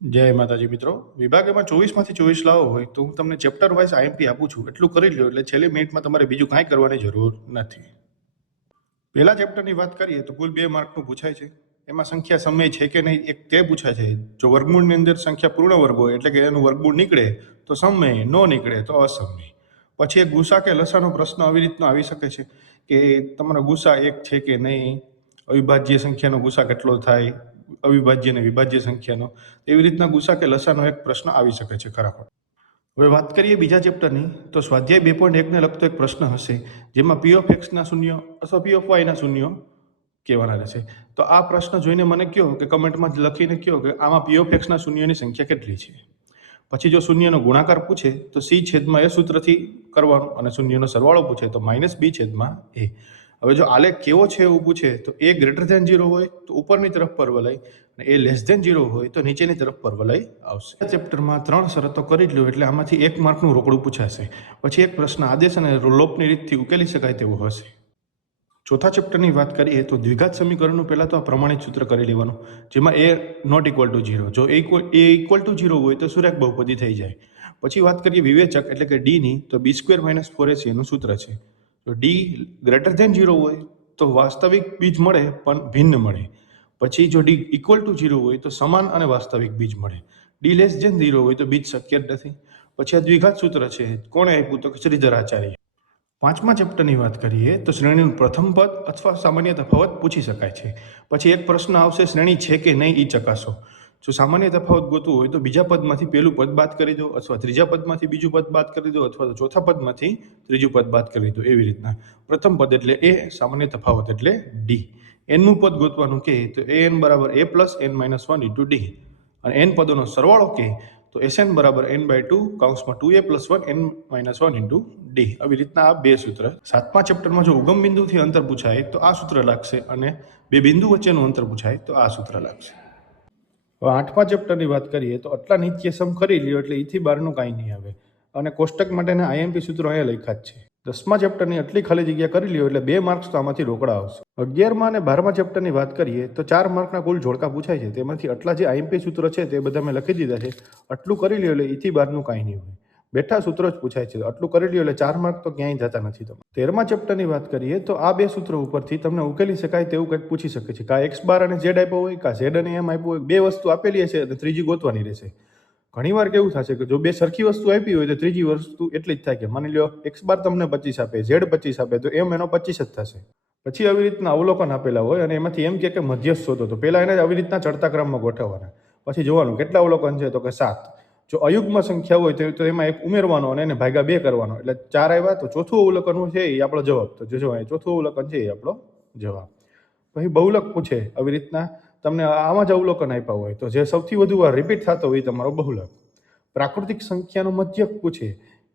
જય માતાજી મિત્રો. વિભાગમાં 24માંથી 24 લાવો હોય તો હું તમને ચેપ્ટર વાઇઝ આઈએમપી આપું છું. એટલું કરી લો એટલે છેલ્લી મિનિટમાં તમારે બીજું કાંઈ કરવાની જરૂર નથી. પહેલા ચેપ્ટરની વાત કરીએ તો કુલ 2 માર્કનું પૂછાય છે. એમાં સંખ્યા સમય છે કે નહીં એક તે પૂછાય છે. જો વર્ગમૂળની અંદર સંખ્યા પૂર્ણ વર્ગ હોય એટલે કે એનું વર્ગમૂળ નીકળે તો સમય, ન નીકળે તો અસમય. પછી એક ગુસા કે લસાનો પ્રશ્ન આવી રીતનો આવી શકે છે કે તમારો ગુસા એક છે કે નહીં, અવિભાજ્ય સંખ્યાનો ગુસા કેટલો થાય, અવિભાજ્ય અને વિભાજ્ય સંખ્યાનો, એવી રીતના ગુસા કે લસાનો એક પ્રશ્ન આવી શકે છે ખરા ખોટા. હવે વાત કરીએ બીજા ચેપ્ટરની તો સ્વાધ્યાય 2.1 ને લગતો એક પ્રશ્ન હશે જેમાં પી ઓફ એક્સના શૂન્ય અથવા પી ઓફ વાયના શૂન્ય કહેવાના રહેશે. તો આ પ્રશ્ન જોઈને મને કહો કે કમેન્ટમાં લખીને કહો કે આમાં પી ઓફ એક્સના શૂન્યની સંખ્યા કેટલી છે. પછી જો શૂન્યનો ગુણાકાર પૂછે તો સી છેદમાં એ સૂત્રથી કરવાનું અને શૂન્યનો સરવાળો પૂછે તો -b છેદમાં એ. હવે જો આલેખ કેવો છે એવું પૂછે તો એ ગ્રેટર ધેન 0 હોય તો ઉપરની તરફ પરવલય અને એ લેસ ધેન 0 હોય તો નીચેની તરફ પરવલય આવશે. આ ચેપ્ટરમાં 3 શરતો કરી લો એટલે આમાંથી 1 માર્કનું રોકડું પૂછાશે. પછી એક પ્રશ્ન આદેશ અને લોપની રીતથી ઉકેલી શકાય તેવો હશે. ચોથા ચેપ્ટરની વાત કરીએ તો દ્વિઘાત સમીકરણનું પહેલાં તો આ પ્રમાણિત સૂત્ર કરી લેવાનું જેમાં એ નોટ ઇક્વલ ટુ 0. જો એ ઇક્વલ ટુ 0 હોય તો સુરેખ બહુપદી થઈ જાય. પછી વાત કરીએ વિવેચક એટલે કે ડીની તો b² - 4ac એનું સૂત્ર છે. જો ડી ગ્રેટર ધેન 0 હોય તો વાસ્તવિક બીજ મળે પણ ભિન્ન મળે. પછી જો ડી ઇક્વલ ટુ 0 હોય તો સમાન અને વાસ્તવિક બીજ મળે. ડી લેસ ધેન 0 હોય તો બીજ શક્ય જ નથી. પછી આ દ્વિઘાત સૂત્ર છે કોણે આપ્યું તો શ્રીધર આચાર્ય. પાંચમા ચેપ્ટરની વાત કરીએ તો શ્રેણીનું પ્રથમ પદ અથવા સામાન્ય તફાવત પૂછી શકાય છે. પછી એક પ્રશ્ન આવશે શ્રેણી છે કે નહીં એ ચકાસો. જો સામાન્ય તફાવત ગોતવું હોય તો બીજા પદમાંથી પહેલું પદ બાદ કરી દો અથવા ત્રીજા પદમાંથી બીજું પદ બાદ કરી દો અથવા તો ચોથા પદમાંથી ત્રીજું પદ બાદ કરી દો. એવી રીતના પ્રથમ પદ એટલે એ, સામાન્ય તફાવત એટલે ડી. એનનું પદ ગોતવાનું કે તો an બરાબર a plus n-1 into D અને એન પદોનો સરવાળો કે તો SN બરાબર n/2 કૌંસમાં 2a + 1 n-1 ઇન્ટુ ડી. આવી રીતના આ બે સૂત્ર. સાતમા ચેપ્ટરમાં જો ઉગમ બિંદુથી અંતર પૂછાય તો આ સૂત્ર લાગશે અને બે બિંદુ વચ્ચેનું અંતર પૂછાય તો આ સૂત્ર લાગશે. હવે આઠમા ચેપ્ટરની વાત કરીએ તો આટલા નિત્ય સમ કરી લ્યો એટલે ઈથી બહારનું કાંઈ નહીં આવે અને કોષ્ટક માટેના આઈએમપી સૂત્રો અહીંયા લખ્યા જ છે. 10મા ચેપ્ટરની આટલી ખાલી જગ્યા કરી લ્યો એટલે 2 માર્ક્સ તો આમાંથી રોકડા આવશે. 11મા અને 12મા ચેપ્ટરની વાત કરીએ તો 4 માર્કના કુલ જોડકા પૂછાય છે. તેમાંથી આટલા જે આઈએમપી સૂત્ર છે તે બધા મેં લખી દીધા છે. આટલું કરી લ્યો એટલે ઈથી બહારનું કાંઈ નહીં હોય. બેઠા સૂત્રો જ પૂછાય છે. આટલું કરી લ્યો એટલે 4 માર્ક તો ક્યાંય જતા નથી. તમે 13મા ચેપ્ટરની વાત કરીએ તો આ બે સૂત્રો ઉપરથી તમને ઉકેલી શકાય તેવું કંઈક પૂછી શકે છે. કા x બાર અને z આપ્યો હોય, કા z અને m આપ્યો હોય. બે વસ્તુ આપેલી હશે અને ત્રીજી ગોતવાની રહેશે. ઘણીવાર કેવું થશે કે જો બે સરખી વસ્તુ આપી હોય તો ત્રીજી વસ્તુ એટલી જ થાય કે માની લો x બાર તમને 25 આપે, z 25 આપે તો m એનો 25 જ થશે. પછી આવી રીતના અવલોકન આપેલા હોય અને એમાંથી એમ કે મધ્યસ્થ શોધો તો પહેલા એને આવી રીતના ચડતા ક્રમમાં ગોઠવવાના. પછી જોવાનું કેટલા અવલોકન છે તો કે 7. જો અયુગ્મ સંખ્યા હોય તો એમાં એક ઉમેરવાનો અને એને ભાગ્યા 2 કરવાનો એટલે 4 આવ્યા તો ચોથું અવલોકન છે એ આપણો જવાબ. તો જો ચોથું અવલોકન છે એ આપણો જવાબ. પછી બહુલક પૂછે આવી રીતના તમને આમાં જ અવલોકન આપ્યા હોય તો જે સૌથી વધુ વાર રિપીટ થતો હોય તમારો બહુલક. પ્રાકૃતિક સંખ્યાનો મધ્યક પૂછે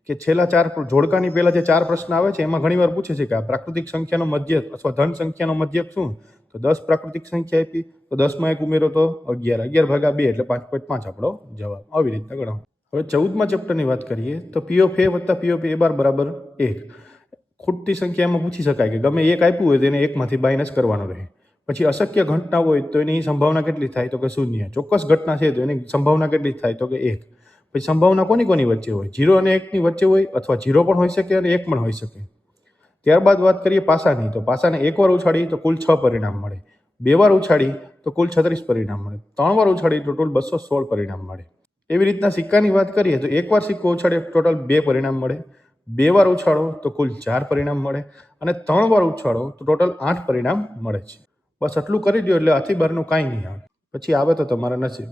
કે છેલ્લા 4 જોડકાની પહેલા જે 4 પ્રશ્ન આવે છે એમાં ઘણીવાર પૂછે છે કે આ પ્રાકૃતિક સંખ્યાનો મધ્યક અથવા ધન સંખ્યાનો મધ્યક શું? તો 10 પ્રાકૃતિક સંખ્યા આપી તો 10માં 1 ઉમેરો તો 11, 11 ભાગ્યા 2 એટલે 5.5 આપણો જવાબ. આવી રીતના ગણો. હવે 14મા ચેપ્ટરની વાત કરીએ તો P of A વત્તા P of A બાર બરાબર 1. ખૂટતી સંખ્યામાં પૂછી શકાય કે ગમે એક આપ્યું હોય તો એને એકમાંથી માઇનસ કરવાનો રહે. પછી અશક્ય ઘટના હોય તો એની સંભાવના કેટલી થાય તો કે 0. ચોક્કસ ઘટના છે તો એની સંભાવના કેટલી થાય તો કે 1. પછી સંભાવના કોની વચ્ચે હોય? 0 અને 1ની વચ્ચે હોય અથવા 0 પણ હોઈ શકે અને 1 પણ હોઈ શકે. ત્યારબાદ વાત કરીએ પાસાની તો પાસાને 1 વાર ઉછાળી તો કુલ 6 પરિણામ મળે, 2 વાર ઉછાળી તો કુલ 36 પરિણામ મળે, 3 વાર ઉછાળી તો ટોટલ 216 પરિણામ મળે. એવી રીતના સિક્કાની વાત કરીએ તો 1 વાર સિક્કો ઉછાળે ટોટલ 2 પરિણામ મળે, 2 વાર ઉછાળો તો કુલ 4 પરિણામ મળે અને 3 વાર ઉછાળો તો ટોટલ 8 પરિણામ મળે છે. બસ આટલું કરી દો એટલે આથી બહારનું કાંઈ નહીં આવે. પછી આવે તો તમારા નસીબ.